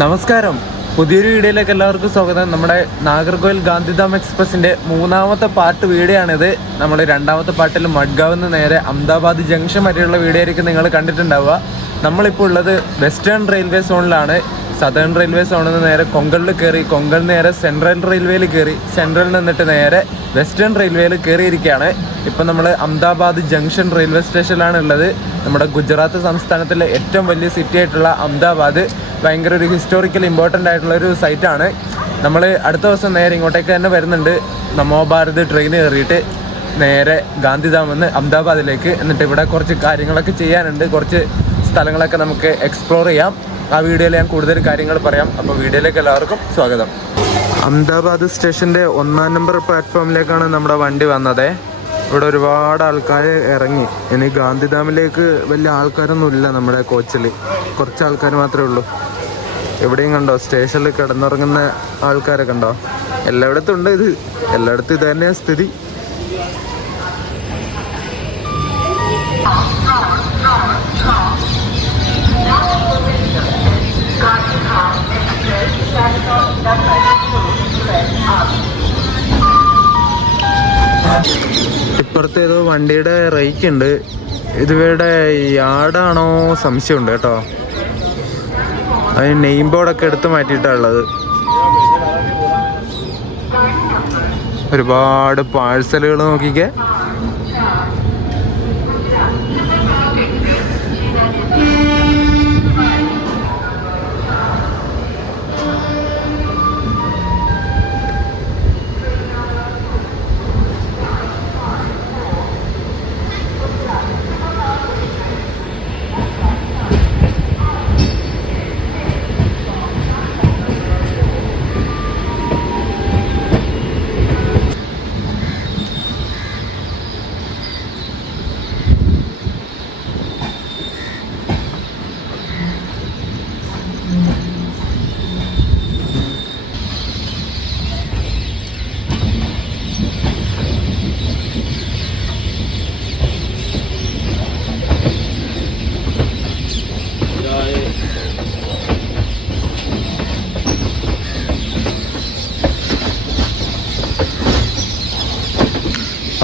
നമസ്കാരം. പുതിയൊരു വീഡിയോയിലേക്ക് എല്ലാവർക്കും സ്വാഗതം. നമ്മുടെ നാഗർകോയിൽ ഗാന്ധിധാം എക്സ്പ്രസിൻ്റെ മൂന്നാമത്തെ പാർട്ട് വീഡിയോ ആണിത്. നമ്മൾ രണ്ടാമത്തെ പാർട്ടിൽ മഡ്ഗാവിൽ നിന്ന് നേരെ അഹമ്മദാബാദ് ജംഗ്ഷൻ വരെയുള്ള വീഡിയോ ആയിരിക്കും നിങ്ങൾ കണ്ടിട്ടുണ്ടാവുക. നമ്മളിപ്പോൾ ഉള്ളത് വെസ്റ്റേൺ റെയിൽവേ സോണിലാണ്. സദേൺ റെയിൽവേ സോണിൽ നിന്ന് നേരെ കൊങ്കണിൽ കയറി, കൊങ്കണിൽ നേരെ സെൻട്രൽ റെയിൽവേയിൽ കയറി, സെൻട്രലിൽ നിന്നിട്ട് നേരെ വെസ്റ്റേൺ റെയിൽവേയിൽ കയറിയിരിക്കുകയാണ്. ഇപ്പം നമ്മൾ അഹമ്മദാബാദ് ജംഗ്ഷൻ റെയിൽവേ സ്റ്റേഷനിലാണ് ഉള്ളത്. നമ്മുടെ ഗുജറാത്ത് സംസ്ഥാനത്തിലെ ഏറ്റവും വലിയ സിറ്റി ആയിട്ടുള്ള അഹമ്മദാബാദ് ഭയങ്കര ഒരു ഹിസ്റ്റോറിക്കൽ ഇമ്പോർട്ടൻ്റ് ആയിട്ടുള്ളൊരു സൈറ്റാണ്. നമ്മൾ അടുത്ത ദിവസം നേരെ ഇങ്ങോട്ടേക്ക് തന്നെ വരുന്നുണ്ട്. നമോ ഭാരത് ട്രെയിൻ കയറിയിട്ട് നേരെ ഗാന്ധിധാമിൽ നിന്ന് അഹമ്മദാബാദിലേക്ക്. എന്നിട്ട് ഇവിടെ കുറച്ച് കാര്യങ്ങളൊക്കെ ചെയ്യാനുണ്ട്, കുറച്ച് സ്ഥലങ്ങളൊക്കെ നമുക്ക് എക്സ്പ്ലോർ ചെയ്യാം. ആ വീഡിയോയിൽ ഞാൻ കൂടുതൽ കാര്യങ്ങൾ പറയാം. അപ്പോൾ വീഡിയോയിലേക്ക് എല്ലാവർക്കും സ്വാഗതം. അഹമ്മദാബാദ് സ്റ്റേഷൻ്റെ 1-ാം നമ്പർ പ്ലാറ്റ്ഫോമിലേക്കാണ് നമ്മുടെ വണ്ടി വന്നത്. ഇവിടെ ഒരുപാട് ആൾക്കാർ ഇറങ്ങി. ഇനി ഗാന്ധിധാമിലേക്ക് വലിയ ആൾക്കാരൊന്നുമില്ല നമ്മുടെ കോച്ചിൽ, കുറച്ച് ആൾക്കാർ മാത്രമേ ഉള്ളൂ. എവിടെയും കണ്ടോ സ്റ്റേഷനിൽ കിടന്നുറങ്ങുന്ന ആൾക്കാരൊക്കെ ഉണ്ടോ? എല്ലായിടത്തും ഉണ്ട്. എല്ലായിടത്തും ഇത് തന്നെയാണ് സ്ഥിതി. ഇപ്പുറത്ത് ഏതോ വണ്ടിയുടെ റേക്ക് ഉണ്ട്. ഇതിവിടെ യാർഡാണോ സംശയമുണ്ട് കേട്ടോ. അതിന് നെയിം ബോർഡൊക്കെ എടുത്ത് മാറ്റിയിട്ടാണുള്ളത്. ഒരുപാട് പാഴ്സലുകൾ നോക്കിക്കേ.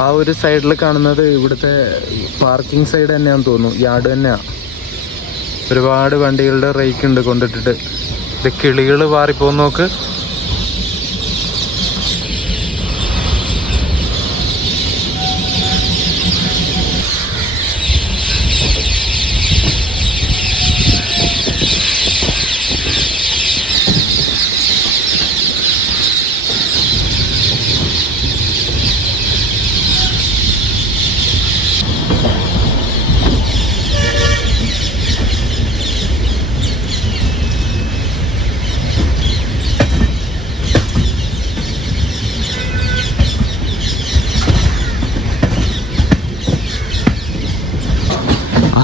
ആ ഒരു സൈഡിൽ കാണുന്നത് ഇവിടുത്തെ പാർക്കിംഗ് സൈഡ് തന്നെയാണെന്ന് തോന്നുന്നു, യാർഡ് തന്നെയാണ്. ഒരുപാട് വണ്ടികളുടെ റേക്ക് ഉണ്ട് കൊണ്ടിട്ടിട്ട്. ഇത് കിളികൾ പാറിപ്പോന്ന് നോക്ക്.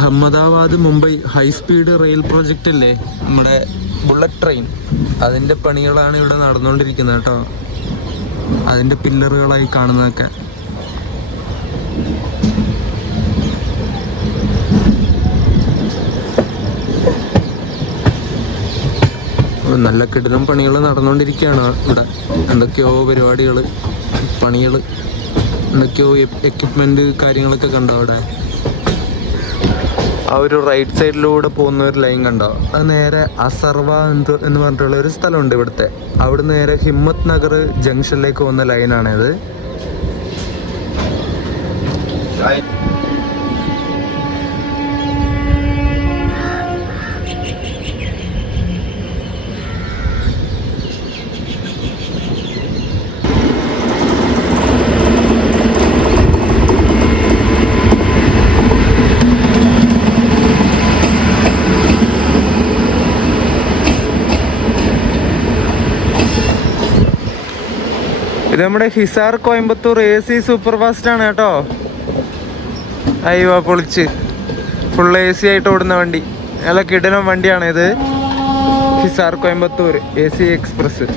Ahmedabad Mumbai high speed rail project അല്ലേ, നമ്മുടെ ബുള്ളറ്റ് ട്രെയിൻ, അതിൻ്റെ പണികളാണ് ഇവിടെ നടന്നുകൊണ്ടിരിക്കുന്നത് കേട്ടോ. അതിൻ്റെ പില്ലറുകളായി കാണുന്നതൊക്കെ. നല്ല കിടിലം പണികൾ നടന്നുകൊണ്ടിരിക്കുകയാണ് ഇവിടെ. എന്തൊക്കെയോ പരിപാടികൾ, പണികൾ, എന്തൊക്കെയോ എക്യുപ്മെൻറ്റ് കാര്യങ്ങളൊക്കെ കണ്ടോ അവിടെ. ആ ഒരു റൈറ്റ് സൈഡിലൂടെ പോകുന്ന ഒരു ലൈൻ കണ്ടോ? അത് നേരെ അസർവ എന്ന് പറഞ്ഞിട്ടുള്ള ഒരു സ്ഥലമുണ്ട് ഇവിടുത്തെ. അവിടെ നേരെ ഹിമ്മത്ത് നഗർ ജംഗ്ഷനിലേക്ക് പോകുന്ന ലൈനാണിത്. ഇത് നമ്മുടെ Hisar Coimbatore AC super fast ആണ് കേട്ടോ. അയ്യോ പൊളിച്ച് ഫുൾ AC ആയിട്ട് ഓടുന്ന വണ്ടി. നല്ല കിടിലം വണ്ടിയാണ് ഇത്. Hisar Coimbatore AC express.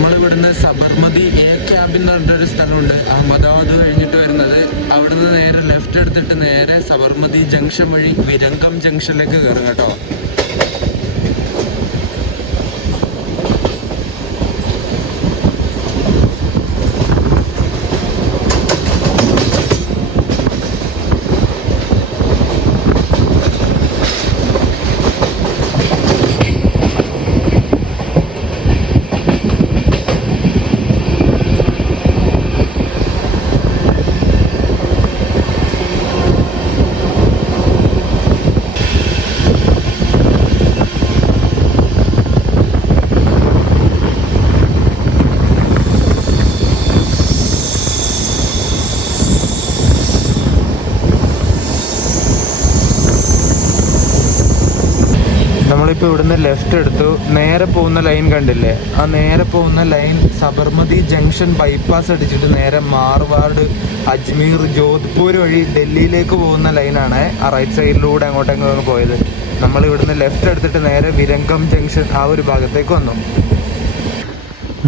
നമ്മളിവിടുന്ന് സബർമതി എ ക്യാബ് എന്ന് പറഞ്ഞൊരു സ്ഥലമുണ്ട്, അഹമ്മദാബാദ് കഴിഞ്ഞിട്ട് വരുന്നത്. അവിടുന്ന് നേരെ ലെഫ്റ്റ് എടുത്തിട്ട് നേരെ സബർമതി ജംഗ്ഷൻ വഴി വിരംഗം ജംഗ്ഷനിലേക്ക് കയറും കേട്ടോ. നമ്മളിപ്പോൾ ഇവിടുന്ന് ലെഫ്റ്റ് എടുത്തു, നേരെ പോകുന്ന ലൈൻ കണ്ടില്ലേ? ആ നേരെ പോകുന്ന ലൈൻ സബർമതി ജംഗ്ഷൻ ബൈപ്പാസ് അടിച്ചിട്ട് നേരെ മാർവാഡ്, അജ്മീർ, ജോധ്പൂർ വഴി ഡൽഹിയിലേക്ക് പോകുന്ന ലൈനാണ്. ആ റൈറ്റ് സൈഡിലൂടെ അങ്ങോട്ടേക്ക് പോയത്. നമ്മൾ ഇവിടുന്ന് ലെഫ്റ്റ് എടുത്തിട്ട് നേരെ വിരംഗം ജംഗ്ഷൻ ആ ഒരു ഭാഗത്തേക്ക് വന്നു.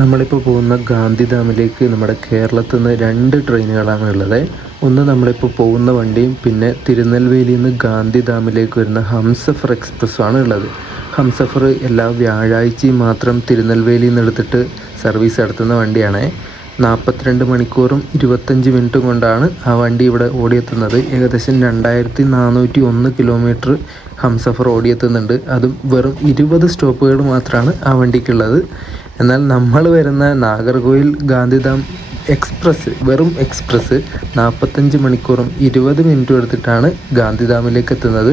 നമ്മളിപ്പോൾ പോകുന്ന ഗാന്ധിധാമിലേക്ക് നമ്മുടെ കേരളത്തിൽ നിന്ന് 2 ട്രെയിനുകളാണ് ഉള്ളത്. ഒന്ന് നമ്മളിപ്പോൾ പോകുന്ന വണ്ടിയും പിന്നെ തിരുനെൽവേലിയിൽ നിന്ന് ഗാന്ധിധാമിലേക്ക് വരുന്ന ഹംസഫർ എക്സ്പ്രസ്സുമാണ് ഉള്ളത്. ഹംസഫർ എല്ലാ വ്യാഴാഴ്ചയും മാത്രം തിരുനെൽവേലിയിൽ നിന്ന് എടുത്തിട്ട് സർവീസ് നടത്തുന്ന വണ്ടിയാണ്. 42 മണിക്കൂറും 25 മിനിറ്റും കൊണ്ടാണ് ആ വണ്ടി ഇവിടെ ഓടിയെത്തുന്നത്. ഏകദേശം 2401 കിലോമീറ്റർ ഹംസഫർ ഓടിയെത്തുന്നുണ്ട്. അതും വെറും 20 സ്റ്റോപ്പുകൾ മാത്രമാണ് ആ വണ്ടിക്കുള്ളത്. എന്നാൽ നമ്മൾ വരുന്ന നാഗർകോയിൽ ഗാന്ധിധാം എക്സ്പ്രസ്, വെറും എക്സ്പ്രസ് 45 മണിക്കൂറും 20 മിനിറ്റും എടുത്തിട്ടാണ് ഗാന്ധിധാമിലേക്ക് എത്തുന്നത്.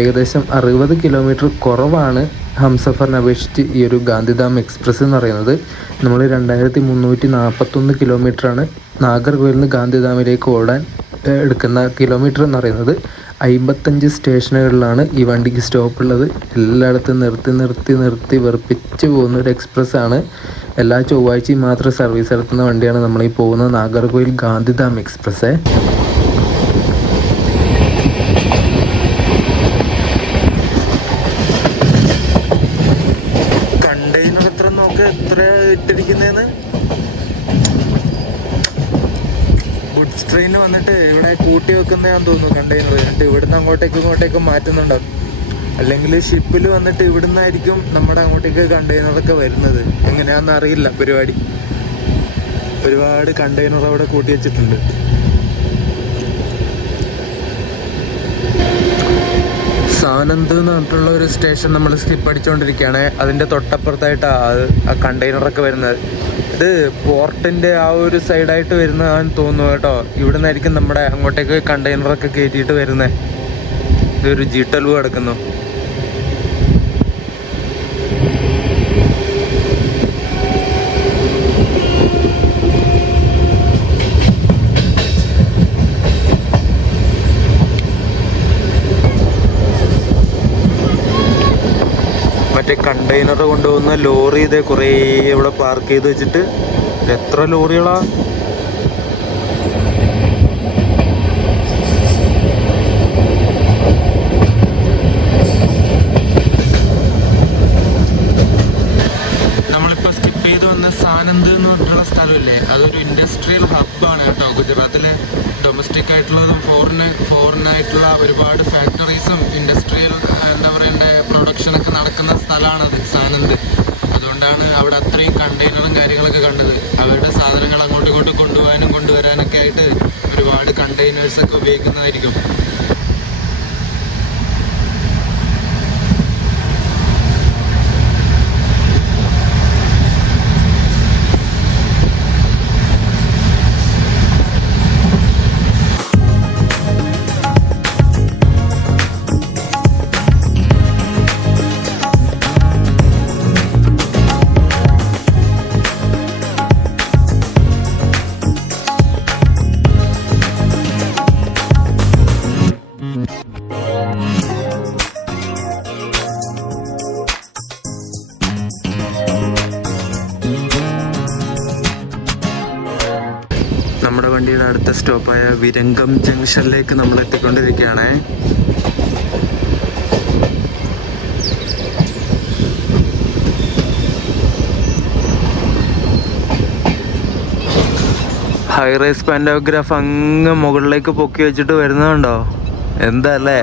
ഏകദേശം 60 കിലോമീറ്റർ കുറവാണ് ഹംസഫറിനെ അപേക്ഷിച്ച് ഈ ഒരു ഗാന്ധിധാം എക്സ്പ്രസ് എന്ന് പറയുന്നത്. നമ്മൾ 2341 കിലോമീറ്ററാണ് നാഗർകോയിലിൽ നിന്ന് ഗാന്ധിധാമിലേക്ക് ഓടാൻ എടുക്കുന്ന കിലോമീറ്റർ എന്ന് പറയുന്നത്. 55 സ്റ്റേഷനുകളിലാണ് ഈ വണ്ടിക്ക് സ്റ്റോപ്പ് ഉള്ളത്. എല്ലായിടത്തും നിർത്തി വെറുപ്പിച്ച് പോകുന്ന ഒരു എക്സ്പ്രസ്സാണ്. എല്ലാ ചൊവ്വാഴ്ചയും മാത്രം സർവീസ് നടത്തുന്ന വണ്ടിയാണ് നമ്മളീ പോകുന്ന നാഗർകോയിൽ ഗാന്ധിധാം എക്സ്പ്രസ്. കണ്ടെയ്നർ എത്ര ഇട്ടിരിക്കുന്നതെന്ന്. ഗുഡ്സ് ട്രെയിൻ വന്നിട്ട് ഇവിടെ കൂട്ടി വെക്കുന്നതാണെന്ന് തോന്നുന്നു കണ്ടെയ്നർ. എന്നിട്ട് ഇവിടുന്ന് അങ്ങോട്ടേക്കും മാറ്റുന്നുണ്ടാവും. അല്ലെങ്കിൽ ഷിപ്പിൽ വന്നിട്ട് ഇവിടുന്നായിരിക്കും നമ്മുടെ അങ്ങോട്ടേക്ക് കണ്ടെയ്നറൊക്കെ വരുന്നത്. എങ്ങനെയാണെന്ന് അറിയില്ല പരിപാടി. ഒരുപാട് കണ്ടെയ്നർ അവിടെ കൂട്ടി വെച്ചിട്ടുണ്ട്. സാനന്ദ് എന്ന് പറഞ്ഞിട്ടുള്ള ഒരു സ്റ്റേഷൻ നമ്മൾ സ്കിപ്പ് അടിച്ചുകൊണ്ടിരിക്കുകയാണ്. അതിൻ്റെ തൊട്ടപ്പുറത്തായിട്ടാണ് ആ കണ്ടെയ്നറൊക്കെ വരുന്നത്. ഇത് പോർട്ടിൻ്റെ ആ ഒരു സൈഡായിട്ട് വരുന്നതാണെന്ന് തോന്നുന്നു കേട്ടോ. ഇവിടെ നിന്നായിരിക്കും നമ്മുടെ അങ്ങോട്ടേക്ക് കണ്ടെയ്നറൊക്കെ കയറ്റിയിട്ട് വരുന്നത്. ഇതൊരു G12 കിടക്കുന്നു. മറ്റേ കണ്ടെയ്നർ കൊണ്ടുപോകുന്ന ലോറി ഇതേ കുറേ ഇവിടെ പാർക്ക് ചെയ്ത് വെച്ചിട്ട്. എത്ര ലോറികളാ! നമ്മളിപ്പോൾ സ്കിപ്പ് ചെയ്ത് വന്ന സാനന്ദ് എന്ന് പറഞ്ഞിട്ടുള്ള സ്ഥലമില്ലേ, അതൊരു ഇൻഡസ്ട്രിയൽ ഹബ്ബാണ് കേട്ടോ. ഗുജറാത്തിലെ ഡൊമസ്റ്റിക് ആയിട്ടുള്ളതും ഫോറിനായിട്ടുള്ള ഒരുപാട് ഫാക്ടറീസും ഇൻഡസ്ട്രിയൽ എന്താ പറയണ്ടേ പ്രൊഡക്ഷനൊക്കെ നടക്കുന്ന സ്ഥലമാണത് സാനന്ദ്. അതുകൊണ്ടാണ് അവിടെ അത്രയും കണ്ടെയ്നറും കാര്യങ്ങളൊക്കെ കണ്ടത്. അവരുടെ സാധനങ്ങൾ അങ്ങോട്ടും ഇങ്ങോട്ടും കൊണ്ടുപോകാനും കൊണ്ടുവരാനൊക്കെ ആയിട്ട് ഒരുപാട് കണ്ടെയ്നേഴ്സൊക്കെ ഉപയോഗിക്കുന്നതായിരിക്കും. നമ്മുടെ വണ്ടിയുടെ അടുത്ത സ്റ്റോപ്പായ വിരംഗം ജംഗ്ഷനിലേക്ക് നമ്മൾ എത്തിക്കൊണ്ടിരിക്കുകയാണ്. ഹൈ റൈസ് പാൻറ്റോഗ്രാഫ് അങ്ങ് മുകളിലേക്ക് പൊക്കി വെച്ചിട്ട് വരുന്നുണ്ടോ? എന്താ അല്ലേ,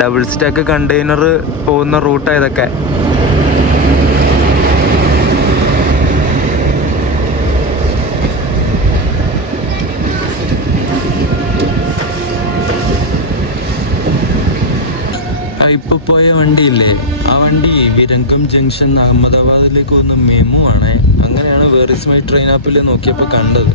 ഡബിൾ സ്റ്റാക്ക് കണ്ടെയ്നർ പോകുന്ന റൂട്ടാണ് ഇതൊക്കെ. ഇപ്പോൾ പോയ വണ്ടിയില്ലേ, ആ വണ്ടി വിരങ്കം ജംഗ്ഷൻ അഹമ്മദാബാദിലേക്ക് വന്ന മെമു ആണ്. അങ്ങനെയാണ് വേർ ഇസ് മൈ ട്രെയിൻ ആപ്പിൽ നോക്കിയപ്പോൾ കണ്ടത്.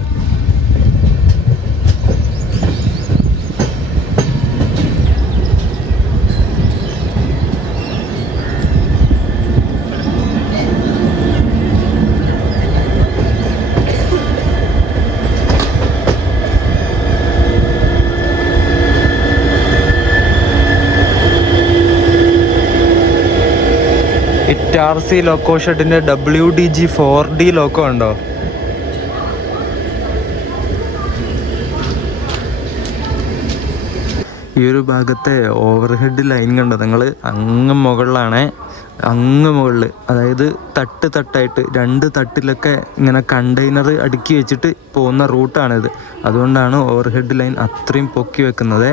ഇറ്റാർസി ലോക്കോ ഷെഡിൻ്റെ WDG 4D ലോക്കോ ഉണ്ടോ? ഈ ഒരു ഭാഗത്തെ ഓവർ ഹെഡ് ലൈൻ കണ്ടോ നിങ്ങൾ? അങ്ങ് മുകളിലാണേ, അങ്ങ് മുകളിൽ. അതായത് തട്ടായിട്ട് 2 തട്ടിലൊക്കെ ഇങ്ങനെ കണ്ടെയ്നർ അടുക്കി വെച്ചിട്ട് പോകുന്ന റൂട്ടാണിത്. അതുകൊണ്ടാണ് ഓവർ ഹെഡ് ലൈൻ അത്രയും പൊക്കി വെക്കുന്നത്.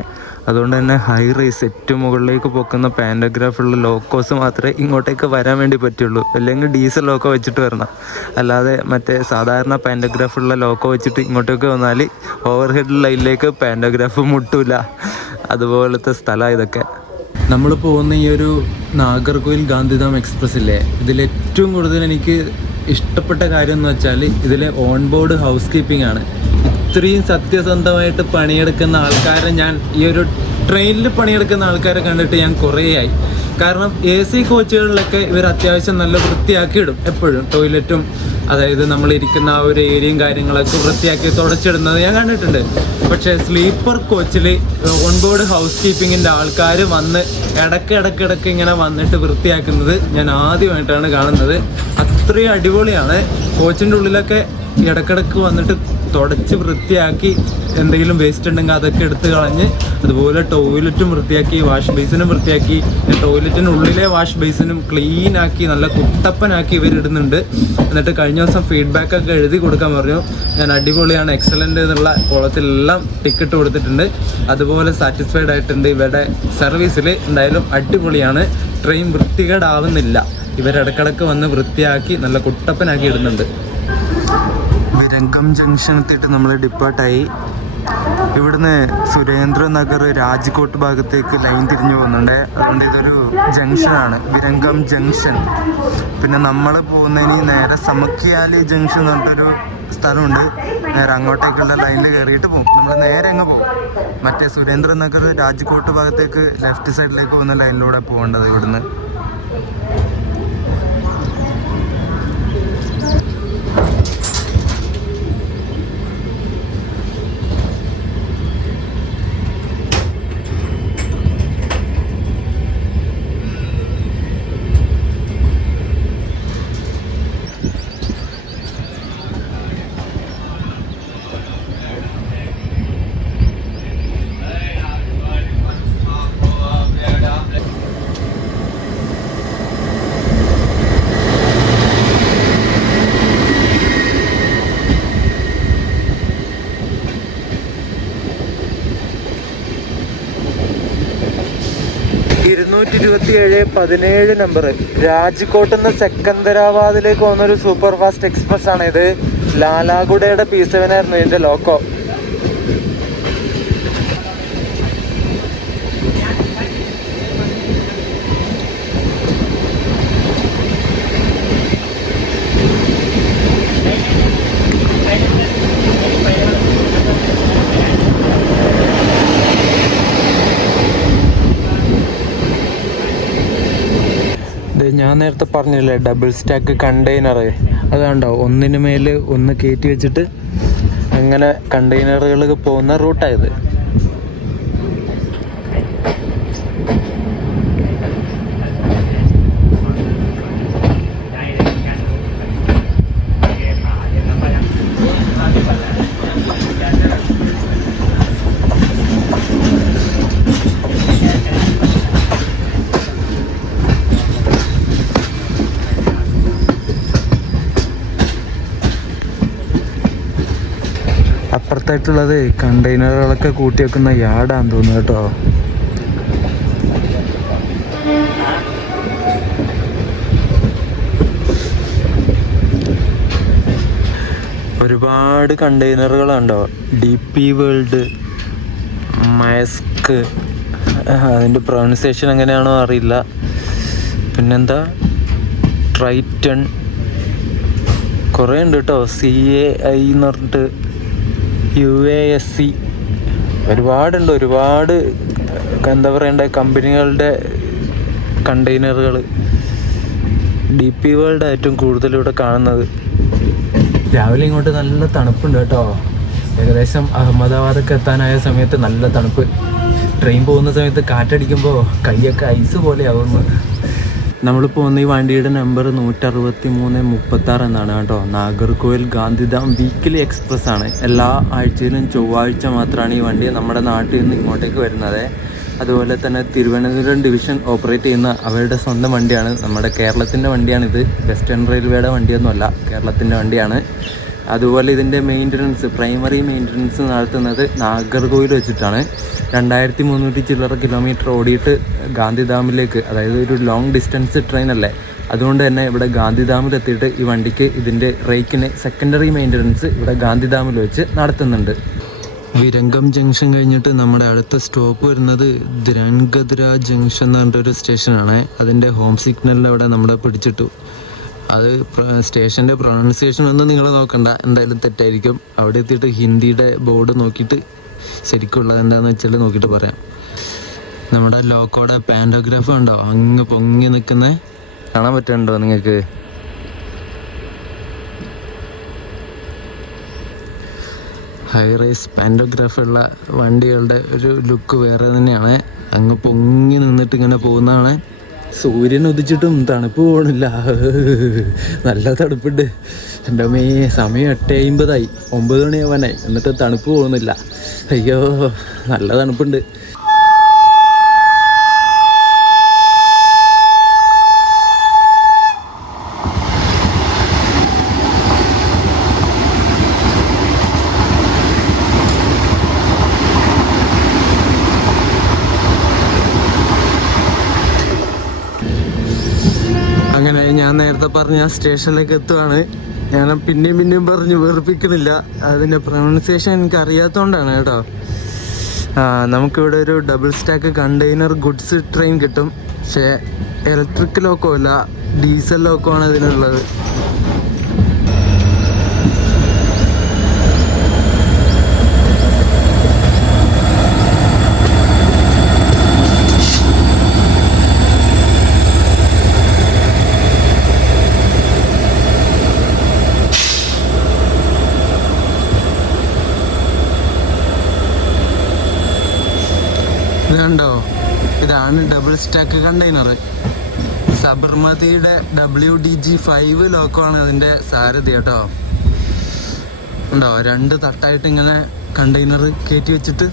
അതുകൊണ്ട് തന്നെ ഹൈ റൈസ് ഏറ്റവും മുകളിലേക്ക് പൊക്കുന്ന പാൻറ്റോഗ്രാഫുള്ള ലോക്കോസ് മാത്രമേ ഇങ്ങോട്ടേക്ക് വരാൻ വേണ്ടി പറ്റുള്ളൂ. അല്ലെങ്കിൽ ഡീസൽ ലോക്കോ വെച്ചിട്ട് വരണം. അല്ലാതെ മറ്റേ സാധാരണ പാൻറ്റോഗ്രാഫുള്ള ലോക്കോ വെച്ചിട്ട് ഇങ്ങോട്ടേക്ക് വന്നാൽ ഓവർ ഹെഡ് ലൈനിലേക്ക് പാൻറ്റോഗ്രാഫ് മുട്ടൂല. അതുപോലത്തെ സ്ഥലമാണ് ഇതൊക്കെ. നമ്മൾ പോകുന്ന ഈ ഒരു നാഗർകോയിൽ ഗാന്ധിധാം എക്സ്പ്രസ് ഇല്ലേ, ഇതിലേറ്റവും കൂടുതൽ എനിക്ക് ഇഷ്ടപ്പെട്ട കാര്യം എന്ന് വെച്ചാൽ ഇതിലെ ഓൺ ബോർഡ് ഹൗസ് കീപ്പിംഗ് ആണ്. ഇത്രയും സത്യസന്ധമായിട്ട് പണിയെടുക്കുന്ന ആൾക്കാരെ ഞാൻ ഈ ഒരു ട്രെയിനിൽ പണിയെടുക്കുന്ന ആൾക്കാരെ കണ്ടിട്ട് ഞാൻ കുറേയായി. കാരണം AC കോച്ചുകളിലൊക്കെ ഇവർ അത്യാവശ്യം നല്ല വൃത്തിയാക്കി ഇടും എപ്പോഴും. ടോയ്ലറ്റും അതായത് നമ്മളിരിക്കുന്ന ആ ഒരു ഏരിയയും കാര്യങ്ങളൊക്കെ വൃത്തിയാക്കി തുടച്ചിടുന്നത് ഞാൻ കണ്ടിട്ടുണ്ട്. പക്ഷേ സ്ലീപ്പർ കോച്ചിൽ ഓൺബോർഡ് ഹൗസ് കീപ്പിങ്ങിൻ്റെ ആൾക്കാർ വന്ന് ഇടയ്ക്ക് ഇങ്ങനെ വന്നിട്ട് വൃത്തിയാക്കുന്നത് ഞാൻ ആദ്യമായിട്ടാണ് കാണുന്നത്. അത്രയും അടിപൊളിയാണ്. കോച്ചിൻ്റെ ഉള്ളിലൊക്കെ ഇടയ്ക്കിടയ്ക്ക് വന്നിട്ട് തുടച്ച് വൃത്തിയാക്കി എന്തെങ്കിലും വേസ്റ്റ് ഉണ്ടെങ്കിൽ അതൊക്കെ എടുത്ത് കളഞ്ഞ്, അതുപോലെ ടോയ്ലറ്റും വൃത്തിയാക്കി, വാഷ് ബേസിനും വൃത്തിയാക്കി, ടോയ്ലറ്റിനുള്ളിലെ വാഷ് ബേസിനും ക്ലീനാക്കി നല്ല കുട്ടപ്പനാക്കി ഇവരിടുന്നുണ്ട്. എന്നിട്ട് കഴിഞ്ഞ ദിവസം ഫീഡ്ബാക്കൊക്കെ എഴുതി കൊടുക്കാൻ പറഞ്ഞു. ഞാൻ അടിപൊളിയാണ്, എക്സലൻ്റ് എന്നുള്ള കോളത്തിലെല്ലാം ടിക്കറ്റ് കൊടുത്തിട്ടുണ്ട്. അതുപോലെ സാറ്റിസ്ഫൈഡ് ആയിട്ടുണ്ട്. ഇവരുടെ സർവീസിൽ എന്തായാലും അടിപൊളിയാണ്. ട്രെയിൻ വൃത്തികേടാവുന്നില്ല. ഇവരിടക്കിടക്ക് വന്ന് വൃത്തിയാക്കി നല്ല കുട്ടപ്പനാക്കി ഇടുന്നുണ്ട്. വിരങ്കം ജംഗ്ഷൻ എത്തിയിട്ട് നമ്മൾ ഡിപ്പാർട്ടായി. ഇവിടുന്ന് സുരേന്ദ്രനഗർ രാജ്കോട്ട് ഭാഗത്തേക്ക് ലൈൻ തിരിഞ്ഞു പോകുന്നുണ്ട്. അതുകൊണ്ട് ഇതൊരു ജംഗ്ഷനാണ്, വിരങ്കം ജംഗ്ഷൻ. പിന്നെ നമ്മൾ പോകുന്നതിന് നേരെ സമക്കിയാലി ജംഗ്ഷൻ എന്ന് പറഞ്ഞിട്ടൊരു സ്ഥലമുണ്ട്. നേരെ അങ്ങോട്ടേക്കുള്ള ലൈനിൽ കയറിയിട്ട് പോകും. നമ്മൾ നേരെ അങ്ങ് പോകും. മറ്റേ സുരേന്ദ്രനഗർ രാജ്കോട്ട് ഭാഗത്തേക്ക് ലെഫ്റ്റ് സൈഡിലേക്ക് പോകുന്ന ലൈനിലൂടെ പോകേണ്ടത് ഇവിടുന്ന്. നമ്പർ രാജ്കോട്ട് നിന്ന് സെക്കന്ദരാബാദിലേക്ക് പോകുന്നൊരു സൂപ്പർ ഫാസ്റ്റ് എക്സ്പ്രസ് ആണ് ഇത്. ലാലാഗുഡയുടെ P7 ആയിരുന്നു ഇതിൻ്റെ ലോക്കോ. ഞാൻ നേരത്തെ പറഞ്ഞില്ലേ ഡബിൾ സ്റ്റാക്ക് കണ്ടെയ്നർ, അതുകൊണ്ടോ ഒന്നിന് മേൽ ഒന്ന് കയറ്റി വെച്ചിട്ട് അങ്ങനെ കണ്ടെയ്നറുകൾ പോകുന്ന റൂട്ടായത്. അപ്പുറത്തായിട്ടുള്ളത് കണ്ടെയ്നറുകളൊക്കെ കൂട്ടി വെക്കുന്ന യാർഡാന്ന് തോന്നുന്നു കേട്ടോ. ഒരുപാട് കണ്ടെയ്നറുകളുണ്ടോ. DP വേൾഡ്, മയസ്ക്, അതിൻ്റെ പ്രൊനൗൺസിയേഷൻ എങ്ങനെയാണോ അറിയില്ല. പിന്നെന്താ ട്രൈറ്റൺ, കുറേ ഉണ്ട് കേട്ടോ. CAI എന്ന് പറഞ്ഞിട്ട് UASC, ഒരുപാടുണ്ട്. ഒരുപാട് എന്താ പറയണ്ടേ കമ്പനികളുടെ കണ്ടെയ്നറുകൾ. DP വേൾഡ് ഏറ്റവും കൂടുതൽ ഇവിടെ കാണുന്നത്. രാവിലെ ഇങ്ങോട്ട് നല്ല തണുപ്പുണ്ട് കേട്ടോ. ഏകദേശം അഹമ്മദാബാദൊക്കെ എത്താനായ സമയത്ത് നല്ല തണുപ്പ്. ട്രെയിൻ പോകുന്ന സമയത്ത് കാറ്റടിക്കുമ്പോൾ കൈയൊക്കെ ഐസ് പോലെ ആവുന്നു. നമ്മളിപ്പോൾ വന്ന ഈ വണ്ടിയുടെ നമ്പർ 16336 എന്നാണ് കേട്ടോ. നാഗർകോവിൽ ഗാന്ധിധാം വീക്കിലി എക്സ്പ്രസ് ആണ്. എല്ലാ ആഴ്ചയിലും ചൊവ്വാഴ്ച മാത്രമാണ് ഈ വണ്ടി നമ്മുടെ നാട്ടിൽ നിന്ന് ഇങ്ങോട്ടേക്ക് വരുന്നത്. അതുപോലെ തന്നെ തിരുവനന്തപുരം ഡിവിഷൻ ഓപ്പറേറ്റ് ചെയ്യുന്ന അവരുടെ സ്വന്തം വണ്ടിയാണ്. നമ്മുടെ കേരളത്തിൻ്റെ വണ്ടിയാണിത്. വെസ്റ്റേൺ റെയിൽവേയുടെ വണ്ടിയൊന്നുമല്ല, കേരളത്തിൻ്റെ വണ്ടിയാണ്. അതുപോലെ ഇതിൻ്റെ മെയിൻ്റനൻസ്, പ്രൈമറി മെയിൻ്റനൻസ് നടത്തുന്നത് നാഗർകോവിൽ വെച്ചിട്ടാണ്. 2300 ചില്ലറ കിലോമീറ്റർ ഓടിയിട്ട് ഗാന്ധിധാമിലേക്ക്, അതായത് ഒരു ലോങ് ഡിസ്റ്റൻസ് ട്രെയിൻ അല്ലേ, അതുകൊണ്ട് തന്നെ ഇവിടെ ഗാന്ധിധാമിലെത്തിയിട്ട് ഈ വണ്ടിക്ക് ഇതിൻ്റെ റേക്കിന് സെക്കൻഡറി മെയിൻ്റനൻസ് ഇവിടെ ഗാന്ധിധാമിൽ വെച്ച് നടത്തുന്നുണ്ട്. വിരംഗം ജംഗ്ഷൻ കഴിഞ്ഞിട്ട് നമ്മുടെ അടുത്ത സ്റ്റോപ്പ് വരുന്നത് ദ്രൻഗദ്ര ജംഗ്ഷൻ എന്ന് പറഞ്ഞിട്ടൊരു സ്റ്റേഷനാണ്. അതിൻ്റെ ഹോം സിഗ്നലിൻ്റെ അവിടെ നമ്മളെ പിടിച്ചിട്ടു. അത് സ്റ്റേഷൻ്റെ പ്രൊനൗൺസിയേഷൻ ഒന്നും നിങ്ങൾ നോക്കണ്ട, എന്തായാലും തെറ്റായിരിക്കും. അവിടെ എത്തിയിട്ട് ഹിന്ദിയുടെ ബോർഡ് നോക്കിയിട്ട് ശരിക്കുള്ളത് എന്താണെന്ന് വെച്ചാൽ നോക്കിയിട്ട് പറയാം. നമ്മുടെ ലോക്കോടെ പാൻറ്റോഗ്രാഫ് ഉണ്ടോ, അങ്ങ് പൊങ്ങി നിൽക്കുന്നത് കാണാൻ പറ്റുന്നുണ്ടോ നിങ്ങൾക്ക്? ഹൈ റൈസ് പാൻറ്റോഗ്രാഫുള്ള വണ്ടികളുടെ ഒരു ലുക്ക് വേറെ തന്നെയാണ്. അങ്ങ് പൊങ്ങി നിന്നിട്ട് ഇങ്ങനെ പോകുന്നതാണ്. സൂര്യൻ ഉദിച്ചിട്ടും തണുപ്പ് പോകണില്ല, നല്ല തണുപ്പുണ്ട്. എൻ്റെ അമ്മേ, സമയം 8:50 9 മണിയാവാനായി, എന്നിട്ട് തണുപ്പ് പോകുന്നില്ല. അയ്യോ, നല്ല തണുപ്പുണ്ട്. അങ്ങനെ ഞാൻ നേരത്തെ പറഞ്ഞ സ്റ്റേഷനിലേക്ക് എത്തുകയാണ്. ഞാൻ പിന്നെയും പറഞ്ഞ് വെറുപ്പിക്കുന്നില്ല, അതിൻ്റെ പ്രൊനൗൺസിയേഷൻ എനിക്ക് അറിയാത്തതുകൊണ്ടാണ് കേട്ടോ. നമുക്കിവിടെ ഒരു double stack container goods train കിട്ടും. പക്ഷേ ഇലക്ട്രിക് ലോക്കോ അല്ല, ഡീസൽ ലോക്കോ ആണ് ഇതിനുള്ളത്. ഇതുണ്ടോ, ഇതാണ് ഡബിൾ സ്റ്റാക്ക് കണ്ടെയ്നർ. സബർമതിയുടെ WDG5 ലോക്കോ ആണ് അതിൻ്റെ സാരഥി കേട്ടോ. ഉണ്ടോ, 2 തട്ടായിട്ട് ഇങ്ങനെ കണ്ടെയ്നർ കയറ്റി വെച്ചിട്ട്.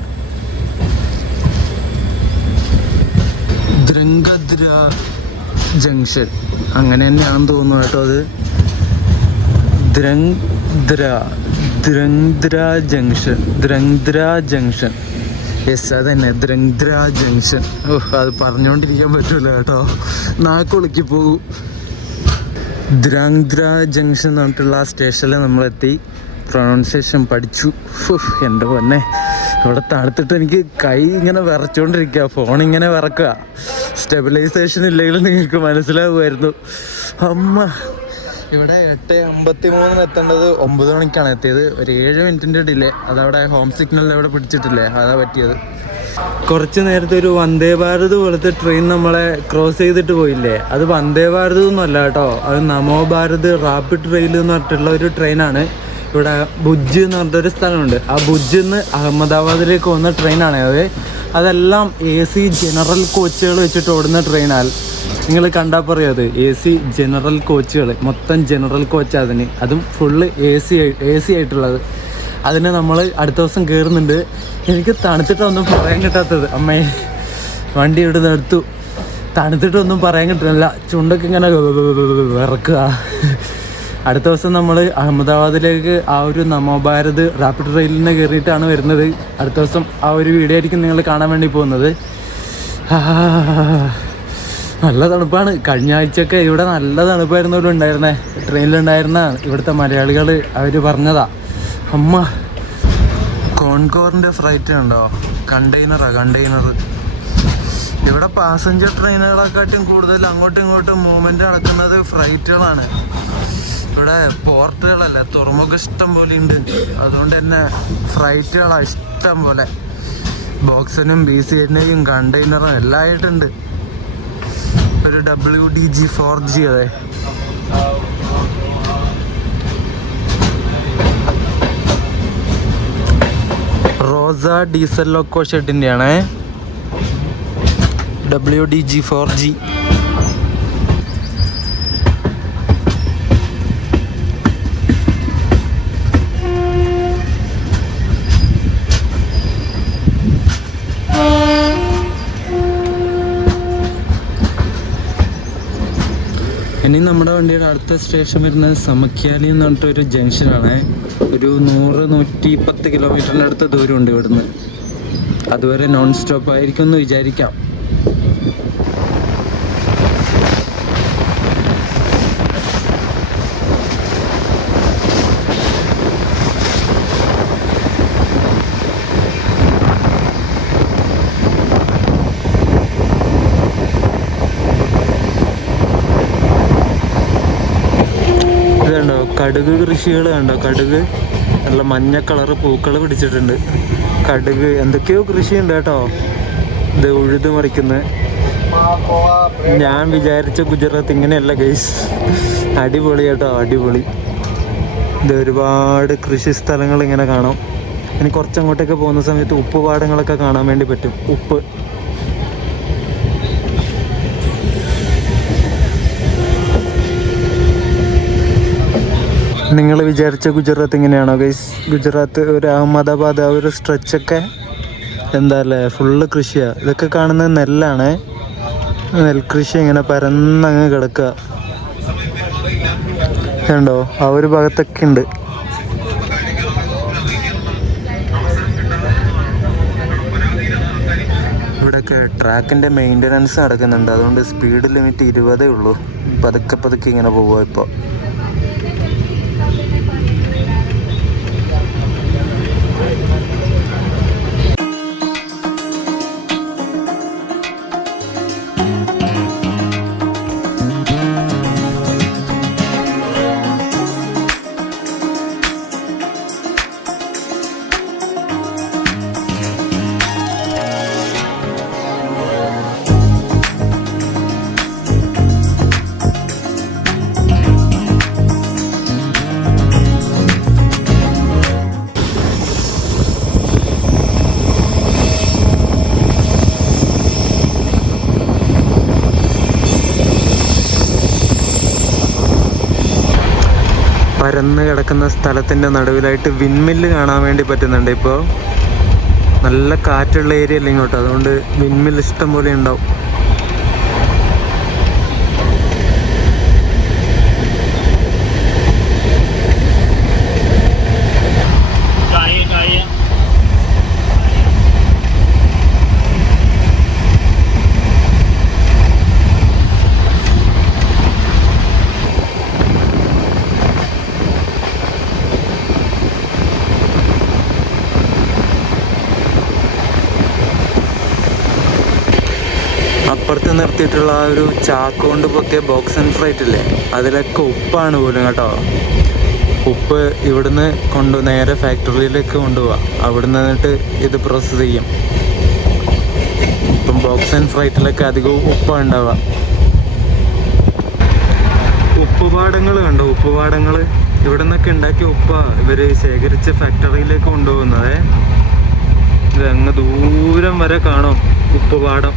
ദ്രംഗദ്ര ജംഗ്ഷൻ അങ്ങനെ തന്നെയാണെന്ന് തോന്നുന്നു കേട്ടോ. അത് ദ്രംഗ്ദ്ര ജംഗ്ഷൻ യെസ്, അതന്നെ, ദ്രംഗ്ദ്ര ജംഗ്ഷൻ. അത് പറഞ്ഞുകൊണ്ടിരിക്കാൻ പറ്റൂല കേട്ടോ, നാക്കൊളുക്കി പോകും. ദ്രംഗ്ദ്ര ജംഗ്ഷൻ എന്ന് പറഞ്ഞിട്ടുള്ള ആ സ്റ്റേഷനിൽ നമ്മളെത്തി. പ്രൊനൗൺസിയേഷൻ പഠിച്ചു. എൻ്റെ പൊന്നെ, ഇവിടെ തണുത്തിട്ട് എനിക്ക് കൈ ഇങ്ങനെ വിറച്ചുകൊണ്ടിരിക്കുക, ഫോണിങ്ങനെ വിറക്കുക. സ്റ്റെബിലൈസേഷൻ ഇല്ലെങ്കിൽ നിങ്ങൾക്ക് മനസ്സിലാവുമായിരുന്നു. അമ്മ, ഇവിടെ 8:53 എത്തേണ്ടത് 9 മണിക്കാണ് എത്തിയത്. ഒരു 7 മിനിറ്റിൻ്റെ ഡിലേ. അതവിടെ ഹോം സിഗ്നലിൽ അവിടെ പിടിച്ചിട്ടില്ലേ, അതാ പറ്റിയത്. കുറച്ച് നേരത്തെ ഒരു വന്ദേ ഭാരത് പോലത്തെ ട്രെയിൻ നമ്മളെ ക്രോസ് ചെയ്തിട്ട് പോയില്ലേ, അത് വന്ദേ ഭാരത് ഒന്നുമല്ല കേട്ടോ, അത് നമോ ഭാരത് റാപ്പിഡ് റെയിൽ എന്ന് പറഞ്ഞിട്ടുള്ള ഒരു ട്രെയിനാണ്. ഇവിടെ ഭുജ് എന്ന് പറഞ്ഞിട്ടൊരു സ്ഥലമുണ്ട്, ആ ഭുജിൽ നിന്ന് അഹമ്മദാബാദിലേക്ക് പോകുന്ന ട്രെയിനാണ് അത്. അതെല്ലാം AC ജനറൽ കോച്ചുകൾ വെച്ചിട്ട് ഓടുന്ന ട്രെയിനാൽ. നിങ്ങൾ കണ്ടാൽ പറയാത്, AC ജനറൽ കോച്ചുകൾ, മൊത്തം ജനറൽ കോച്ച് അതിന്, അതും ഫുള്ള് AC ആയിട്ടുള്ളത്. അതിന് നമ്മൾ അടുത്ത ദിവസം കയറുന്നുണ്ട്. എനിക്ക് തണുത്തിട്ടൊന്നും പറയാൻ കിട്ടാത്തത്, അമ്മേ വണ്ടി ഇവിടെ നിന്ന് എടുത്തു, തണുത്തിട്ടൊന്നും പറയാൻ കിട്ടുന്നില്ല. ചുണ്ടൊക്കെ ഇങ്ങനെ വിറക്കുക. അടുത്ത ദിവസം നമ്മൾ അഹമ്മദാബാദിലേക്ക് ആ ഒരു നമോ ഭാരത് റാപ്പിഡ് റെയിലിന് കയറിയിട്ടാണ് വരുന്നത്. അടുത്ത ദിവസം ആ ഒരു വീഡിയോ ആയിരിക്കും നിങ്ങൾ കാണാൻ വേണ്ടി പോകുന്നത്. നല്ല തണുപ്പാണ്. കഴിഞ്ഞ ആഴ്ചയൊക്കെ ഇവിടെ നല്ല തണുപ്പായിരുന്നവരും ഉണ്ടായിരുന്നേ. ട്രെയിനിലുണ്ടായിരുന്ന ഇവിടുത്തെ മലയാളികൾ അവർ പറഞ്ഞതാ. അമ്മ കോൺകോറിൻ്റെ ഫ്ലൈറ്റ് ഉണ്ടോ? കണ്ടെയ്നർ. ഇവിടെ പാസഞ്ചർ ട്രെയിനുകളെക്കാട്ടും കൂടുതൽ അങ്ങോട്ടും ഇങ്ങോട്ടും മൂവ്മെൻറ്റ് നടക്കുന്നത് ഫ്ലൈറ്റുകളാണ്. ഇവിടെ പോർട്ടുകളല്ല, തുറമുഖം ഇഷ്ടം പോലെ ഉണ്ട്. അതുകൊണ്ട് തന്നെ ഫ്ലൈറ്റുകളാണ് ഇഷ്ടം പോലെ. ബോക്സിനും BCNയും കണ്ടെയ്നറും എല്ലാം ആയിട്ടുണ്ട്. ഒരു WDG 4G അതെ. റോസ ഡീസൽ ലോക്കോ ഷെഡിൻ്റെ ആണേ. WDG 4G. ഇനി നമ്മുടെ വണ്ടിയുടെ അടുത്ത സ്റ്റേഷൻ വരുന്നത് സമക്യാലി എന്ന് പറഞ്ഞിട്ടൊരു ജംഗ്ഷനാണ്. ഒരു 100-110 കിലോമീറ്ററിൻ്റെ അടുത്ത് ദൂരമുണ്ട് ഇവിടുന്ന്. അതുവരെ നോൺ സ്റ്റോപ്പ് ആയിരിക്കും എന്ന് വിചാരിക്കാം. ഇതുണ്ടോ കടുക് കൃഷികൾ കണ്ടോ? കടുക് നല്ല മഞ്ഞ കളറ് പൂക്കൾ പിടിച്ചിട്ടുണ്ട്. കടുക് എന്തൊക്കെയോ കൃഷിയുണ്ട് കേട്ടോ. ഇത് ഉഴുത് മറിക്കുന്നത്. ഞാൻ വിചാരിച്ച ഗുജറാത്ത് ഇങ്ങനെയല്ല ഗൈസ്. അടിപൊളി കേട്ടോ, അടിപൊളി. ഇത് ഒരുപാട് കൃഷി സ്ഥലങ്ങൾ ഇങ്ങനെ കാണാം. ഇനി കുറച്ചങ്ങോട്ടേക്ക് പോകുന്ന സമയത്ത് ഉപ്പ് പാടങ്ങളൊക്കെ കാണാൻ വേണ്ടി പറ്റും. ഉപ്പ് നിങ്ങൾ വിചാരിച്ച ഗുജറാത്ത് ഇങ്ങനെയാണോ ഗൈസ്? ഗുജറാത്ത് ഒരു അഹമ്മദാബാദ് ആ ഒരു സ്ട്രെച്ചൊക്കെ എന്താ അല്ലേ, ഫുള്ള് കൃഷിയാണ്. ഇതൊക്കെ കാണുന്നത് നെല്ലാണ്. നെൽകൃഷി ഇങ്ങനെ പരന്നങ്ങ് കിടക്കുക കണ്ടോ? ആ ഒരു ഭാഗത്തൊക്കെ ഉണ്ട്. ഇവിടെയൊക്കെ ട്രാക്കിൻ്റെ മെയിൻ്റനൻസ് നടക്കുന്നുണ്ട്. അതുകൊണ്ട് സ്പീഡ് ലിമിറ്റ് 20 ഉള്ളൂ. പതുക്കെ ഇങ്ങനെ പോവുക. ഇപ്പോൾ പരന്ന് കിടക്കുന്ന സ്ഥലത്തിൻ്റെ നടുവിലായിട്ട് വിൻമില്ല് കാണാൻ വേണ്ടി പറ്റുന്നുണ്ട്. ഇപ്പോൾ നല്ല കാറ്റുള്ള ഏരിയ അല്ല ഇങ്ങോട്ട്, അതുകൊണ്ട് വിൻമില്ല് ഇഷ്ടം പോലെ ഉണ്ടാവും. അപ്പുറത്ത് നിർത്തിയിട്ടുള്ള ആ ഒരു ചാക്ക് കൊണ്ട് പൊത്തിയ ബോക്സ് ആൻഡ് ഫ്ലൈറ്റ് ഇല്ലേ, അതിലൊക്കെ ഉപ്പാണ് പോലും കേട്ടോ. ഉപ്പ് ഇവിടുന്ന് നേരെ ഫാക്ടറിയിലേക്ക് കൊണ്ടുപോവാം. അവിടുന്ന് എന്നിട്ട് ഇത് പ്രോസസ്സ് ചെയ്യും. ഇപ്പം ബോക്സ് ആൻഡ് ഫ്ലൈറ്റിലൊക്കെ അധികവും ഉപ്പാണ് ഉണ്ടാവുക. ഉപ്പുപാടങ്ങൾ കണ്ടോ? ഉപ്പുപാടങ്ങൾ ഇവിടെ നിന്നൊക്കെ ഉണ്ടാക്കിയ ഉപ്പ ഇവർ ശേഖരിച്ച് ഫാക്ടറിയിലേക്ക് കൊണ്ടുപോകുന്നത്. ഇത് അങ്ങ് ദൂരം വരെ കാണും ഉപ്പുപാടം.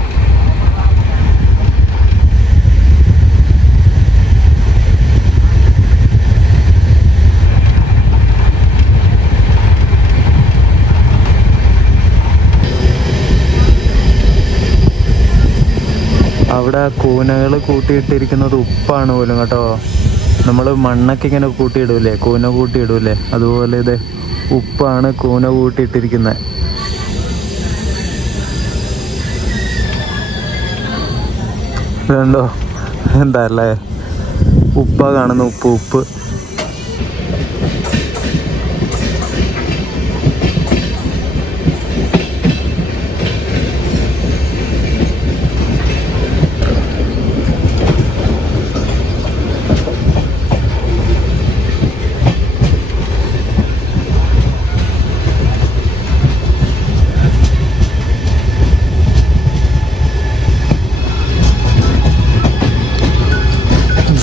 അവിടെ കൂനകൾ കൂട്ടിയിട്ടിരിക്കുന്നത് ഉപ്പാണ് പോലും കേട്ടോ. നമ്മൾ മണ്ണൊക്കെ ഇങ്ങനെ കൂട്ടിയിടൂലേ, കൂന കൂട്ടിയിടൂലേ, അതുപോലെ ഇത് ഉപ്പാണ് കൂന കൂട്ടിയിട്ടിരിക്കുന്നത്. ഇതുണ്ടോ, എന്താ അല്ലേ, ഉപ്പാ കാണുന്ന ഉപ്പ്.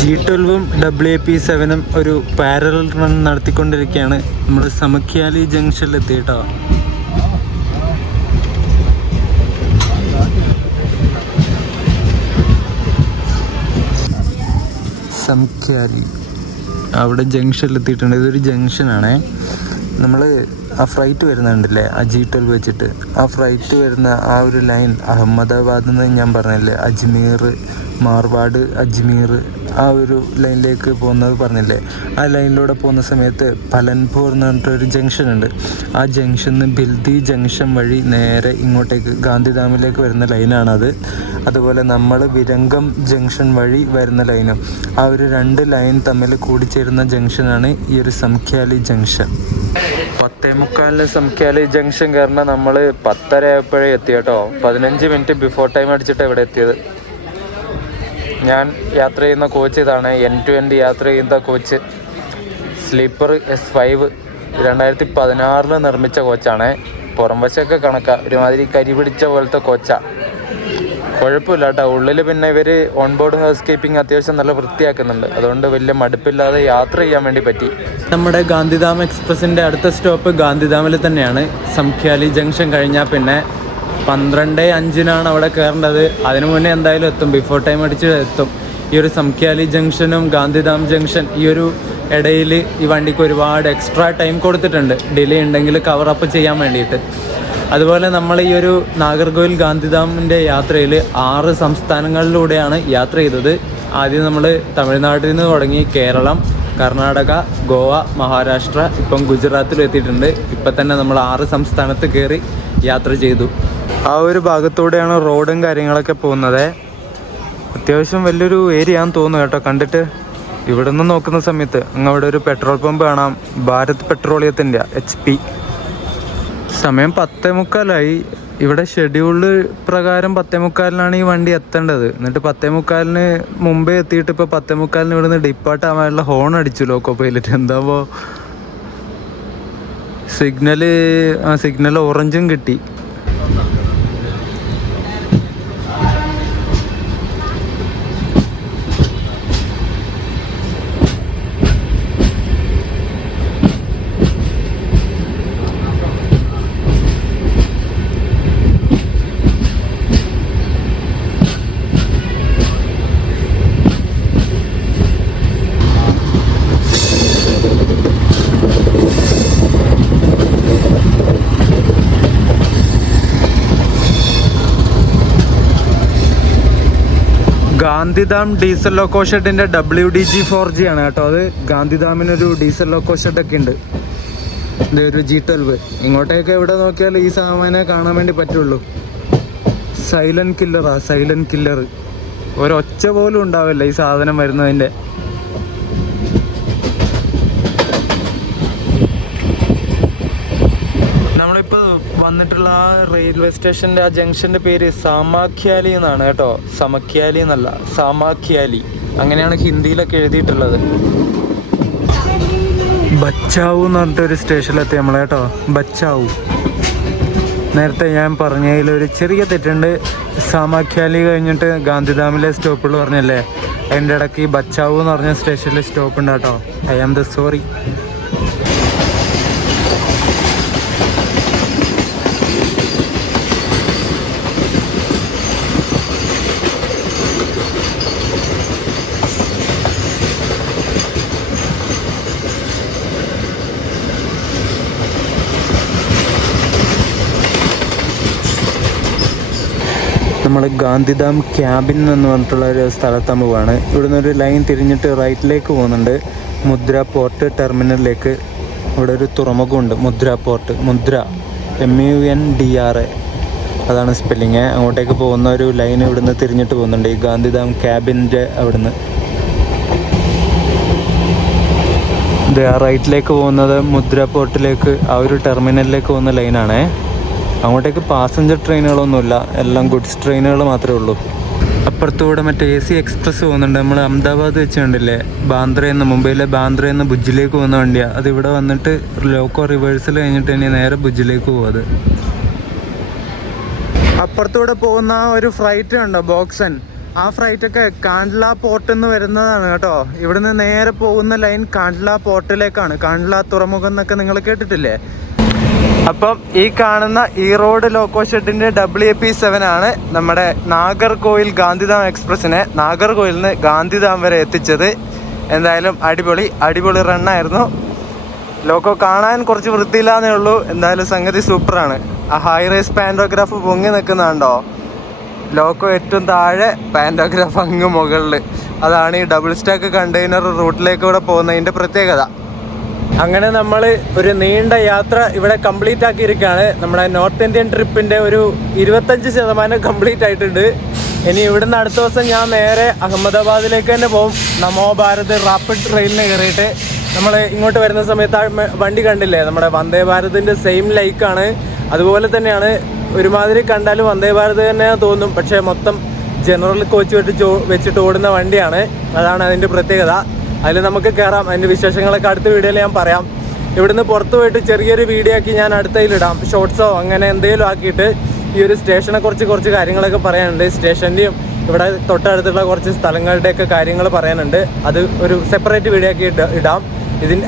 G12-ഉം WAP7-ഉം ഒരു പാരലൽ റൺ നടത്തിക്കൊണ്ടിരിക്കുകയാണ്. നമ്മൾ സമഖ്യാലി ജംഗ്ഷനിലെത്തി കേട്ടോ. സമഖ്യാലി അവിടെ ജംഗ്ഷനിലെത്തിയിട്ടുണ്ട്. ഇതൊരു ജംഗ്ഷനാണേ. നമ്മൾ ആ ഫ്ലൈറ്റ് വരുന്നുണ്ടല്ലേ, ആ G12 വെച്ചിട്ട് ആ ഫ്ലൈറ്റ് വരുന്ന ആ ഒരു ലൈൻ അഹമ്മദാബാദിൽ നിന്ന് ഞാൻ പറഞ്ഞില്ലേ, അജ്മീർ, മാർവാഡ്, അജ്മീർ, ആ ഒരു ലൈനിലേക്ക് പോകുന്നത് പറഞ്ഞില്ലേ, ആ ലൈനിലൂടെ പോകുന്ന സമയത്ത് പലൻപൂർ എന്ന് പറഞ്ഞിട്ടൊരു ജംഗ്ഷൻ ഉണ്ട്. ആ ജംഗ്ഷനിൽ നിന്ന് ബിൽദി ജംഗ്ഷൻ വഴി നേരെ ഇങ്ങോട്ടേക്ക് ഗാന്ധിധാമിലേക്ക് വരുന്ന ലൈനാണത്. അതുപോലെ നമ്മൾ വിരംഗം ജംഗ്ഷൻ വഴി വരുന്ന ലൈനും, ആ ഒരു 2 ലൈൻ തമ്മിൽ കൂടിച്ചേരുന്ന ജംഗ്ഷനാണ് ഈ ഒരു സമഖ്യാലി ജംഗ്ഷൻ. 10:45 സമഖ്യാലി ജംഗ്ഷൻ കാരണം നമ്മൾ 10:30 ആയപ്പോഴേ എത്തി കേട്ടോ. 15 മിനിറ്റ് ബിഫോർ ടൈം അടിച്ചിട്ട് ഇവിടെ എത്തിയത്. ഞാൻ യാത്ര ചെയ്യുന്ന കോച്ച് ഇതാണ്, end-to-end യാത്ര ചെയ്യുന്ന കോച്ച്. സ്ലീപ്പർ S5 2016 നിർമ്മിച്ച കോച്ചാണ്. പുറംവശമൊക്കെ കണക്കാ, ഒരുമാതിരി കരി പിടിച്ച പോലത്തെ കോച്ചാണ്. കുഴപ്പമില്ല കേട്ടോ. ഉള്ളിൽ പിന്നെ ഇവർ ഓൺബോർഡ് ഹൗസ് കീപ്പിംഗ് അത്യാവശ്യം നല്ല വൃത്തിയാക്കുന്നുണ്ട്. അതുകൊണ്ട് വലിയ മടുപ്പില്ലാതെ യാത്ര ചെയ്യാൻ വേണ്ടി പറ്റി. നമ്മുടെ ഗാന്ധിധാം എക്സ്പ്രസിൻ്റെ അടുത്ത സ്റ്റോപ്പ് ഗാന്ധിധാമിൽ തന്നെയാണ്. സമഖ്യാലി ജംഗ്ഷൻ കഴിഞ്ഞാൽ പിന്നെ 12:05 അവിടെ കയറേണ്ടത്. അതിനു മുന്നേ എന്തായാലും എത്തും, ബിഫോർ ടൈം അടിച്ച് എത്തും. ഈ ഒരു സമഖ്യാലി ജംഗ്ഷനും ഗാന്ധിധാം ജംഗ്ഷൻ ഈ ഒരു ഇടയിൽ ഈ വണ്ടിക്ക് ഒരുപാട് എക്സ്ട്രാ ടൈം കൊടുത്തിട്ടുണ്ട്, ഡിലേ ഉണ്ടെങ്കിൽ കവറപ്പ് ചെയ്യാൻ വേണ്ടിയിട്ട്. അതുപോലെ നമ്മൾ ഈ ഒരു നാഗർകോവിൽ ഗാന്ധിധാമിൻ്റെ യാത്രയിൽ 6 സംസ്ഥാനങ്ങളിലൂടെയാണ് യാത്ര ചെയ്തത്. ആദ്യം നമ്മൾ തമിഴ്നാട്ടിൽ നിന്ന് തുടങ്ങി കേരളം, കർണാടക, ഗോവ, മഹാരാഷ്ട്ര, ഇപ്പം ഗുജറാത്തിലും എത്തിയിട്ടുണ്ട്. ഇപ്പം തന്നെ നമ്മൾ 6 സംസ്ഥാനത്ത് കയറി യാത്ര ചെയ്തു. ആ ഒരു ഭാഗത്തൂടെയാണ് റോഡും കാര്യങ്ങളൊക്കെ പോകുന്നത്. അത്യാവശ്യം വലിയൊരു ഏരിയ ആണെന്ന് തോന്നുന്നു കേട്ടോ കണ്ടിട്ട്. ഇവിടെ നിന്ന് നോക്കുന്ന സമയത്ത് അങ്ങവിടെ ഒരു പെട്രോൾ പമ്പ് കാണാം, ഭാരത് പെട്രോളിയത്തിൻ്റെ HP. സമയം 10:45. ഇവിടെ ഷെഡ്യൂൾഡ് പ്രകാരം 10:45 ഈ വണ്ടി എത്തേണ്ടത്. എന്നിട്ട് 10:45 മുമ്പേ എത്തിയിട്ട് ഇപ്പോൾ 10:45 ഇവിടെ നിന്ന് ഡിപ്പാർട്ട് ആവാനുള്ള ഹോൺ അടിച്ചു ലോക്കോ പൈലറ്റ്. എന്താവോ സിഗ്നൽ ഓറഞ്ചും കിട്ടി. ഗാന്ധിധാം ഡീസൽ ലോക്കോ ഷെഡിൻ്റെ WDG4G ആണ് കേട്ടോ. അത് ഗാന്ധിധാമിനൊരു ഡീസൽ ലോക്കോ ഷെഡൊക്കെ ഉണ്ട്. ഇതൊരു G12. ഇങ്ങോട്ടേക്ക് എവിടെ നോക്കിയാലും ഈ സാമാനെ കാണാൻ വേണ്ടി പറ്റുള്ളൂ. Silent killer. ഒരൊച്ച പോലും ഉണ്ടാവില്ല ഈ സാധനം വരുന്നതിൻ്റെ. നമ്മളിപ്പോൾ വന്നിട്ടുള്ള ആ റെയിൽവേ സ്റ്റേഷൻ്റെ ആ ജംഗ്ഷൻ്റെ പേര് സാമാഖ്യാലി എന്നാണ് കേട്ടോ. സമഖ്യാലി എന്നല്ല, സാമാഖ്യാലി, അങ്ങനെയാണ് ഹിന്ദിയിലൊക്കെ എഴുതിയിട്ടുള്ളത്. ബച്ചാവു എന്ന് പറഞ്ഞിട്ടൊരു സ്റ്റേഷനിലെത്തി നമ്മൾ കേട്ടോ. ബച്ചാവു. നേരത്തെ ഞാൻ പറഞ്ഞതിലൊരു ചെറിയ തെറ്റുണ്ട്. സാമാഖ്യാലി കഴിഞ്ഞിട്ട് ഗാന്ധിധാമിലെ സ്റ്റോപ്പുകൾ പറഞ്ഞല്ലേ, അതിൻ്റെ ഇടയ്ക്ക് ബച്ചാവു എന്ന് പറഞ്ഞ സ്റ്റേഷനിൽ സ്റ്റോപ്പ് ഉണ്ട് കേട്ടോ. I am the sorry. നമ്മൾ ഗാന്ധിധാം ക്യാബിൻ എന്ന് പറഞ്ഞിട്ടുള്ള ഒരു സ്ഥലത്ത് പോവാണ്. ഇവിടുന്ന് ഒരു ലൈൻ തിരിഞ്ഞിട്ട് റൈറ്റിലേക്ക് പോകുന്നുണ്ട് മുദ്ര പോർട്ട് ടെർമിനലിലേക്ക്. ഇവിടെ ഒരു തുറമുഖമുണ്ട്, മുദ്ര പോർട്ട്, മുദ്ര MUNDRA അതാണ് സ്പെല്ലിങ്. അങ്ങോട്ടേക്ക് പോകുന്ന ഒരു ലൈൻ ഇവിടുന്ന് തിരിഞ്ഞിട്ട് പോകുന്നുണ്ട് ഈ ഗാന്ധിധാം ക്യാബിൻ്റെ അവിടുന്ന്. ഇത് ആ റൈറ്റിലേക്ക് പോകുന്നത് മുദ്ര പോർട്ടിലേക്ക്, ആ ഒരു ടെർമിനലിലേക്ക് പോകുന്ന ലൈനാണേ. അങ്ങോട്ടേക്ക് പാസഞ്ചർ ട്രെയിനുകളൊന്നുമില്ല, എല്ലാം ഗുഡ്സ് ട്രെയിനുകൾ മാത്രമേ ഉള്ളൂ. അപ്പുറത്തൂടെ മറ്റേ AC എക്സ്പ്രസ് പോകുന്നുണ്ട്. നമ്മൾ അഹമ്മദാബാദ് വെച്ച് കണ്ടില്ലേ, ബാന്ദ്രയിൽ മുംബൈയിലെ ബാന്ദ്രയിൽ നിന്ന് ഭുജിലേക്ക് പോകുന്ന വണ്ടിയാണ്. അത് ഇവിടെ വന്നിട്ട് ലോക്കോ റിവേഴ്സൽ കഴിഞ്ഞിട്ട് ഇനി നേരെ ഭുജിലേക്ക് പോകും. അത് അപ്പുറത്തൂടെ പോകുന്ന ഒരു ഫ്ലൈറ്റ് ഉണ്ടോ, ബോക്സൻ, ആ ഫ്ലൈറ്റൊക്കെ കാണ്ട്ല പോർട്ടിൽ നിന്ന് വരുന്നതാണ് കേട്ടോ. ഇവിടുന്ന് നേരെ പോകുന്ന ലൈൻ കാണ്ട്ല പോർട്ടിലേക്കാണ്. കാണ്ട്ല തുറമുഖം എന്നൊക്കെ നിങ്ങൾ കേട്ടിട്ടില്ലേ. അപ്പം ഈ കാണുന്ന ഈ റോഡ് ലോക്കോ ഷെഡിൻ്റെ WAP7 ആണ് നമ്മുടെ നാഗർകോയിൽ ഗാന്ധിധാം എക്സ്പ്രസ്സിനെ നാഗർകോയിലിൽ നിന്ന് ഗാന്ധിധാം വരെ എത്തിച്ചത്. എന്തായാലും അടിപൊളി റണ്ണായിരുന്നു. ലോക്കോ കാണാൻ കുറച്ച് വൃത്തിയില്ലാന്നേ ഉള്ളൂ, എന്തായാലും സംഗതി സൂപ്പറാണ്. ആ ഹൈ റൈസ് പാൻറ്റോഗ്രാഫ് പൊങ്ങി നിൽക്കുന്നുണ്ടോ, ലോക്കോ ഏറ്റവും താഴെ, പാൻറ്റോഗ്രാഫ് അങ്ങ് മുകളിൽ. അതാണ് ഈ ഡബിൾ സ്റ്റാക്ക് കണ്ടെയ്നർ റൂട്ടിലേക്ക് ഇവിടെ പോകുന്നതിൻ്റെ പ്രത്യേകത. അങ്ങനെ നമ്മൾ ഒരു നീണ്ട യാത്ര ഇവിടെ കംപ്ലീറ്റ് ആക്കിയിരിക്കുകയാണ്. നമ്മുടെ നോർത്ത് ഇന്ത്യൻ ട്രിപ്പിൻ്റെ ഒരു 25% കംപ്ലീറ്റ് ആയിട്ടുണ്ട്. ഇനി ഇവിടുന്ന് അടുത്ത ദിവസം ഞാൻ നേരെ അഹമ്മദാബാദിലേക്ക് തന്നെ പോകും. നമോ ഭാരത് റാപ്പിഡ് ട്രെയിനിന് കയറിയിട്ട് നമ്മൾ ഇങ്ങോട്ട് വരുന്ന സമയത്ത് ആ വണ്ടി കണ്ടില്ലേ, നമ്മുടെ വന്ദേ ഭാരതിൻ്റെ സെയിം ലൈക്കാണ്. അതുപോലെ തന്നെയാണ്, ഒരുമാതിരി കണ്ടാലും വന്ദേ ഭാരത് തന്നെ തോന്നും, പക്ഷേ മൊത്തം ജനറൽ കോച്ച് വെച്ചിട്ട് ഓടുന്ന വണ്ടിയാണ്. അതാണ് അതിൻ്റെ പ്രത്യേകത. അതിൽ നമുക്ക് കയറാം. അതിൻ്റെ വിശേഷങ്ങളൊക്കെ അടുത്ത വീഡിയോയിൽ ഞാൻ പറയാം. ഇവിടുന്ന് പുറത്ത് പോയിട്ട് ചെറിയൊരു വീഡിയോ ആക്കി ഞാൻ അടുത്തതിലിടാം, ഷോർട്സോ അങ്ങനെ എന്തെങ്കിലും ആക്കിയിട്ട്. ഈ ഒരു സ്റ്റേഷനെ കുറച്ച് കാര്യങ്ങളൊക്കെ പറയാനുണ്ട്. സ്റ്റേഷൻ്റെയും ഇവിടെ തൊട്ടടുത്തുള്ള കുറച്ച് സ്ഥലങ്ങളുടെയൊക്കെ കാര്യങ്ങൾ പറയാനുണ്ട്. അത് ഒരു സെപ്പറേറ്റ് വീഡിയോ ആക്കി ഇടാം.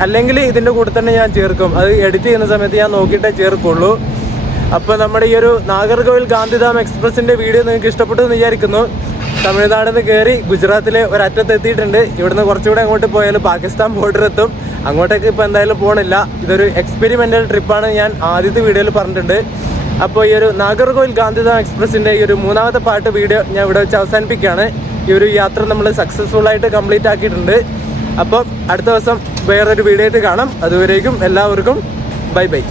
അല്ലെങ്കിൽ ഇതിൻ്റെ കൂടെ തന്നെ ഞാൻ ചേർക്കും. അത് എഡിറ്റ് ചെയ്യുന്ന സമയത്ത് ഞാൻ നോക്കിയിട്ടേ ചേർക്കുള്ളൂ. അപ്പോൾ നമ്മുടെ ഈ ഒരു നാഗർകോയിൽ ഗാന്ധിധാം എക്സ്പ്രസിൻ്റെ വീഡിയോ നിങ്ങൾക്ക് ഇഷ്ടപ്പെട്ടു എന്ന് വിചാരിക്കുന്നു. തമിഴ്നാട്ടിൽ നിന്ന് കയറി ഗുജറാത്തിലെ ഒരറ്റത്ത് എത്തിയിട്ടുണ്ട്. ഇവിടുന്ന് കുറച്ചുകൂടെ അങ്ങോട്ട് പോയാൽ പാകിസ്ഥാൻ ബോർഡർ എത്തും. അങ്ങോട്ടേക്ക് ഇപ്പോൾ എന്തായാലും പോകണില്ല. ഇതൊരു എക്സ്പെരിമെൻ്റൽ ട്രിപ്പാണ്, ഞാൻ ആദ്യത്തെ വീഡിയോയിൽ പറഞ്ഞിട്ടുണ്ട്. അപ്പോൾ ഈ ഒരു നാഗർകോയിൽ ഗാന്ധിധാം എക്സ്പ്രസിൻ്റെ ഈ ഒരു 3ാമത്തെ പാർട്ട് വീഡിയോ ഞാൻ ഇവിടെ വെച്ച് അവസാനിപ്പിക്കുകയാണ്. ഈ ഒരു യാത്ര നമ്മൾ സക്സസ്ഫുള്ളായിട്ട് കംപ്ലീറ്റ് ആക്കിയിട്ടുണ്ട്. അപ്പോൾ അടുത്ത ദിവസം വേറൊരു വീഡിയോ ആയിട്ട് കാണാം. അതുവരേക്കും എല്ലാവർക്കും ബൈ.